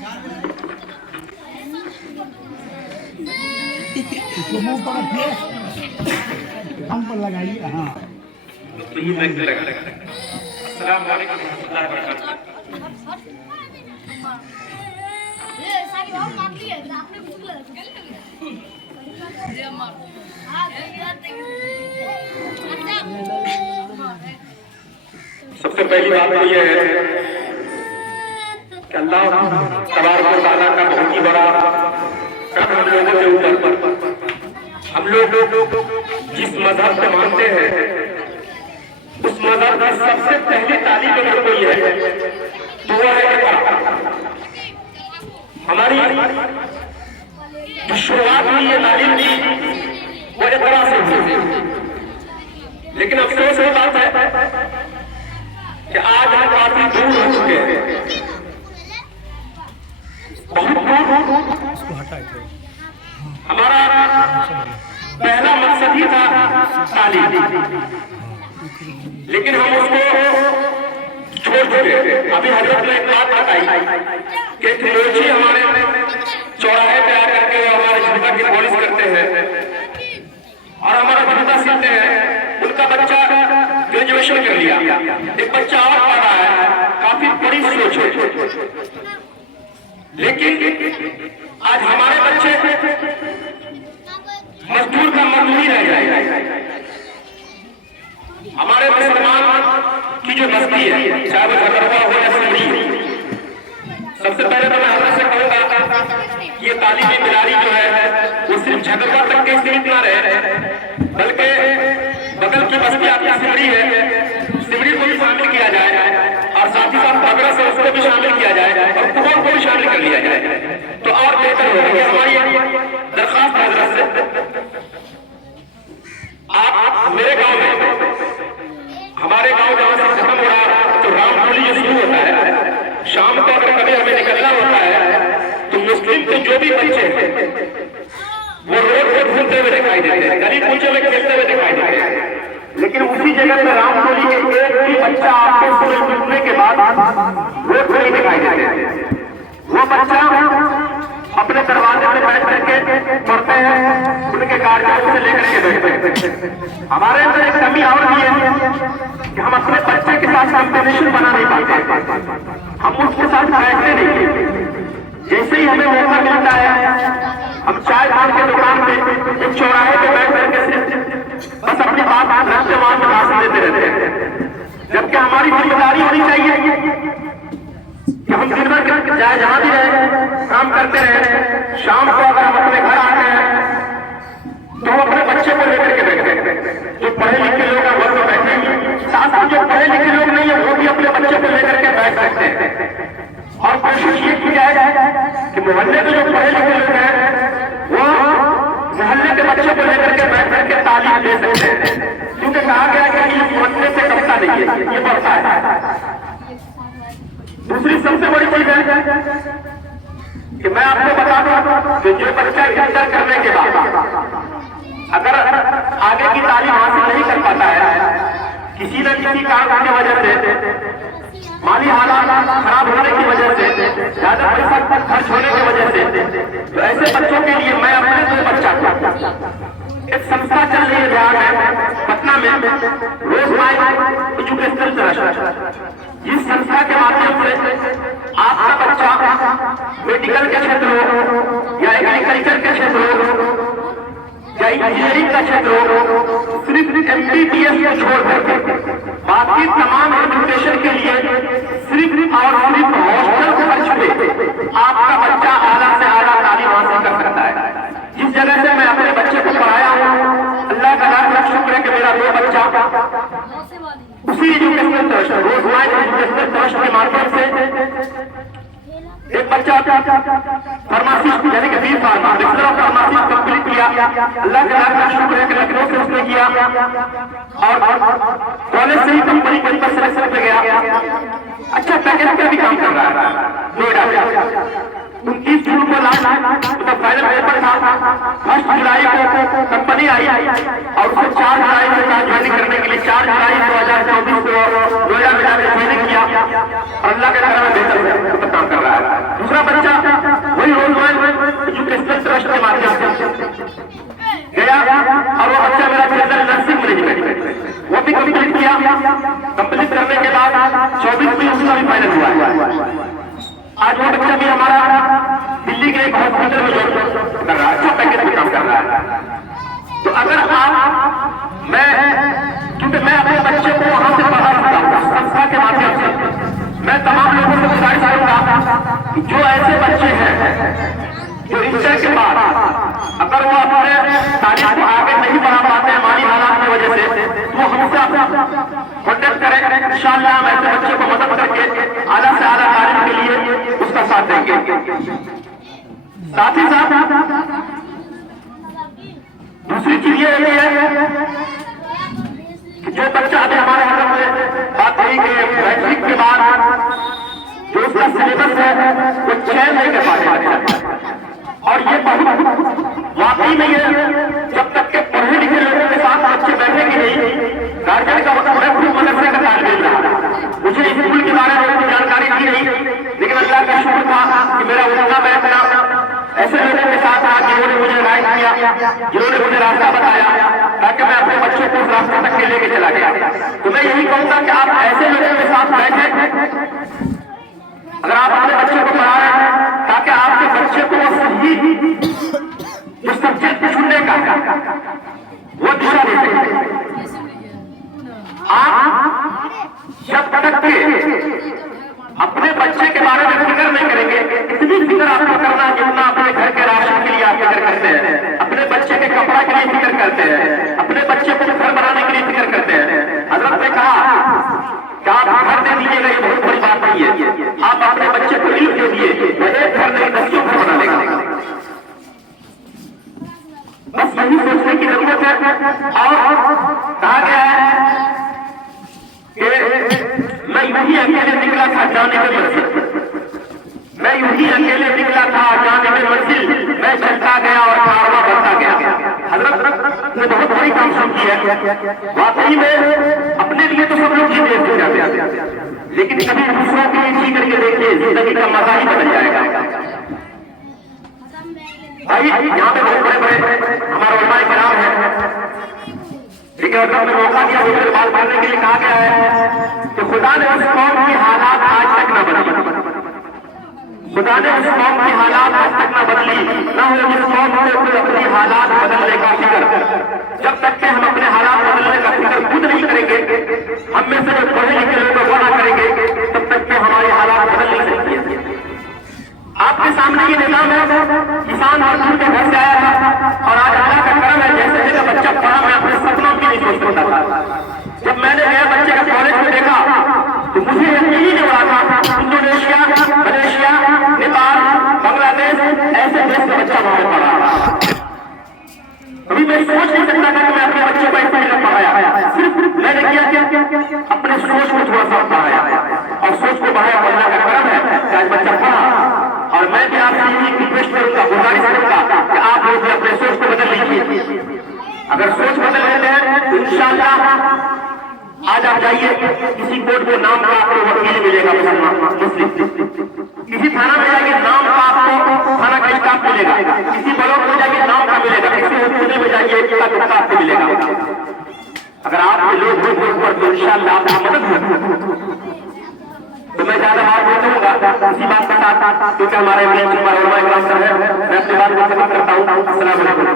मुंह पर हम पर लगाइए। हाँ अस्सलाम वालेकुम रहमतुल्लाहि व बरकातहू। सबसे पहली बात तो ये है कि अल्लाह तबारक व तआला का बहुत ही बड़ा कर्म हम लोगों के ऊपर। हम लोग जिस मजहब को मानते हैं उस मजहब की सबसे पहली तालीम अगर कोई है तो वह है हमारी शुरुआत में ये तालीम दी वो इक़रा से हुई। लेकिन अफसोस की बात है कि आज हम काफी दूर हो चुके हैं, बहुत दूर। हमारा पहला मकसद ही था तालीम, लेकिन हम उसको छोड़ चुके। अभी हजरत ने एक बात बताई कि टेक्नोलॉजी हमारे चौराहे तैयार करके हमारे जूता की पॉलिश करते हैं और हमारा जूता सीखते हैं। उनका बच्चा ग्रेजुएशन कर लिया, एक बच्चा और पढ़ रहा है, काफी बड़ी सोच है। लेकिन आज हमारे बच्चे मजदूर का मजदूरी रह जाए। हमारे मुसलमान की जो बस्ती है, चाहे वो झगड़वा हो या सिमरी, सबसे पहले तो मैं हमें से कहूंगा ये तालीमी बिलारी जो है वो सिर्फ झगड़वा तक के सीमित ना रहे, बल्कि बगल की बस्ती आपकी सिमरी है, सिमरी को भी शामिल किया जाए और साथ ही साथ बगरा से उसको भी शामिल किया जाए और कुमार को भी शामिल कर लिया जाए तो और बेहतर होगा। हमारी दरखास्त हजरत से, आप मेरे गांव में, हमारे गांव जहां से खत्म हो रहा तो रामटोली जो शुरू होता है, शाम को अगर कभी हमें निकलना होता है तो मुस्लिम के जो भी बच्चे हैं वो रोड पे घूमते हुए दिखाई देते हैं, गली कूचे में खेलते हुए दिखाई देते हैं। लेकिन उसी जगह पे रामटोली के एक भी बच्चा आपको सूरज डूबने के बाद रोड पे नहीं दिखाई देते हैं। वो बच्चा अपने दरवाजे में बैठ करके पढ़ते हैं, उनके गार्जियन से लेकर के बैठते हैं। हमारे अंदर एक कमी और भी है कि हम अपने बच्चे के साथ कंपटीशन बना नहीं पाते, हम उसके साथ बैठते नहीं। जैसे ही हमें मौका मिलता है हम चाय पान के दुकान पे एक चौराहे पे बैठ करके बस अपनी बात रखते वहां पर भाषण देते रहते हैं, जबकि हमारी जिम्मेदारी होनी चाहिए कि हम दिन भर चाहे जहां भी रहे काम करते रहे, शाम को अगर हम अपने घर आते हैं तो हम अपने बच्चे को लेकर के बैठते हैं। जो पढ़े लिखे लोग हैं घर में बैठे, साथ ही जो पढ़े लिखे लोग नहीं है वो भी अपने बच्चे को लेकर के बैठ सकते हैं। और कोशिश ये की जाए कि मोहल्ले के जो पढ़े लिखे लोग हैं वो मोहल्ले के बच्चों को लेकर के बैठ करके तालीम दे सकते हैं, क्योंकि कहा गया है कि ये पढ़ने से कमता नहीं है, ये बढ़ता है। दूसरी सबसे बड़ी चीज है कि मैं आपको बता दूं कि जो बच्चा इंटर करने के बाद अगर आगे की तालीम हासिल नहीं कर पाता है, किसी न किसी कारण की वजह से, माली हालात खराब होने की वजह से, ज्यादा पैसा खर्च होने की वजह से, तो ऐसे बच्चों के लिए मैं अपने दो बच्चा को एक संस्था चल रही है बिहार में, पटना में, रोजगार एजुकेशनल ट्रस्ट। जिस संस्था के माध्यम से आपका बच्चा मेडिकल के क्षेत्र हो या एग्रीकल्चर के क्षेत्र हो या इंजीनियरिंग का क्षेत्र हो, सिर्फ MBBS को छोड़ करके बाकी तमाम एजुकेशन के लिए सिर्फ और सिर्फ हॉस्टल खर्च पे आपका बच्चा आला से आला तालीम हासिल कर सकता है। जिस जगह से मैं अपने बच्चे को पढ़ाया हूँ, अल्लाह का लाख शुक्र है कि मेरा दो बच्चा उसी educational trust, Rozgar educational trust के माध्यम से एक बच्चा फार्मासिस्ट यानी कि B pharma bachelor of pharmacy complete किया। अल्लाह के लाख शुक्र है कि लखनऊ से उसने किया और कॉलेज से ही कंपनी पर सिलेक्शन पे गया, अच्छा पैकेज पे भी काम कर रहा है नोएडा में। 29 जून को लास्ट तो फाइनल पेपर था, 1 जुलाई को कंपनी आई और उसको 4 जुलाई के साथ ज्वाइनिंग करने के लिए 4 जुलाई 2024 को नोएडा में जाकर ज्वाइनिंग किया और अल्लाह के तरह बेहतर काम कर रहा है। दूसरा बच्चा कि जो ऐसे बच्चे हैं जो इंटर के बाद अगर वो अपने तारीफ को आगे नहीं बढ़ा पाते हैं माली हालात की वजह से, तो हमसे कॉन्टेक्ट करें। इंशाअल्लाह हम ऐसे बच्चे को मदद करके आला से आला तारीफ के लिए उसका साथ देंगे। साथ ही साथ दूसरी चीज ये है कि जो बच्चा अभी हमारे हाथ में बात हुई कि मैट्रिक के बाद जो उसका सिलेबस है वो 6 नहीं कर पाता, और ये बहुत वाकई में ये जब तक के पढ़े लिखे लोगों के साथ बच्चे बैठेंगे नहीं, गार्जियन का मदरसे का ताल मिल रहा। मुझे स्कूल के बारे में कोई जानकारी थी नहीं, लेकिन अल्लाह का शुक्र था कि मेरा उठना बैठना ऐसे लोगों के साथ था जिन्होंने मुझे गाइड किया, जिन्होंने मुझे रास्ता बताया, ताकि मैं अपने बच्चों को उस रास्ते तक के लेके चला गया। तो मैं यही कहूंगा कि आप ऐसे लोगों के साथ बैठे अगर आप अपने बच्चे को पढ़ा रहे हैं, ताकि आपके बच्चे को सही जो सब्जेक्ट चुनने का वो दिशा देते। आप जब तक के अपने बच्चे के बारे में फिक्र नहीं करेंगे, इतनी फिक्र आपको करना जितना अपने घर के राशन के लिए आप फिक्र करते हैं, अपने बच्चे के कपड़ा के लिए फिक्र करते हैं, अपने बच्चे को घर बनाने के लिए फिक्र करते हैं। हजरत ने कहा कि आप घर दे दीजिएगा, ये बहुत बड़ी बात नहीं है। आप अपने बच्चे को इल्म दे दिए, वो एक घर नहीं 10 घर बना लेगा। बस यही सोचने की जरूरत है। और कहा गया है कि मैं यूं ही अकेले निकला था जाने में मंजिल, मैं यूं ही अकेले निकला था जाने में मंजिल, मैं चलता गया और कारवां बढ़ता गया। हजरत ने बहुत बड़ी काम शुरू की है। वाकई में अपने लिए तो सब लोग जी देते जाते, लेकिन कभी दूसरों के लिए जी करके देखिए, जिंदगी का मजा ही बदल जाएगा। भाई यहाँ पे बहुत बड़े बड़े हमारे उलमाए किराम हैं, लेकिन अगर मैं मौका दिया मुझे बात करने के लिए कहा गया है कि खुदा ने उस कौम की हालात आज तक न बदली, खुदा ने उस कौम की हालात आज तक न बदली, न हो जिस कौम से कोई अपनी हालात बदलने का फिक्र। जब तक कि हम अपने हालात बदलने का फिक्र खुद नहीं करेंगे, हम में से जो पढ़े लिखे लोग वह करेंगे, तब तक कि हमारे हालात बदल नहीं सकते। आपके सामने ये निजाम है, किसान मजदूर के घर से आया था और आज अल्लाह का करम है, जैसे जैसे बच्चा पढ़ा मैं अपने सपनों की नहीं सोच सकता था। जब मैंने नया बच्चे का कॉलेज में देखा तो मुझे यकीन ही नहीं हुआ था इंडोनेशिया, मलेशिया, नेपाल, बांग्लादेश ऐसे देश का बच्चा वहां पढ़ा। कभी मैं सोच नहीं सकता था कि मैं अपने बच्चे को ऐसा ही पढ़ाया। सिर्फ मैंने क्या अपने सोच को थोड़ा सा बढ़ाया और सोच को बढ़ाया। अल्लाह का करम है कि आज बच्चा पढ़ा। और मैं भी आपसे यही रिक्वेस्ट करूंगा, गुजारिश करूंगा कि आप लोग भी अपने सोच को बदल लीजिए। अगर सोच बदल लेते हैं तो इंशाअल्लाह आज आप जाइए किसी कोर्ट में नाम का आपको वकील मिलेगा, मुस्लिम किसी थाना में जाएंगे नाम का आपको थाना का स्टाफ मिलेगा, किसी ब्लॉक में जाएंगे नाम का मिलेगा, किसी होटल में जाइए इसका आपको मिलेगा। अगर आप लोग पर तो इंशाअल्लाह आपकी मदद होगी। तो मैं ज्यादा बात नहीं करूंगा, इसी बात के साथ क्योंकि हमारे मैं अपनी बात को खत्म करता हूँ। अस्सलाम वालेकुम।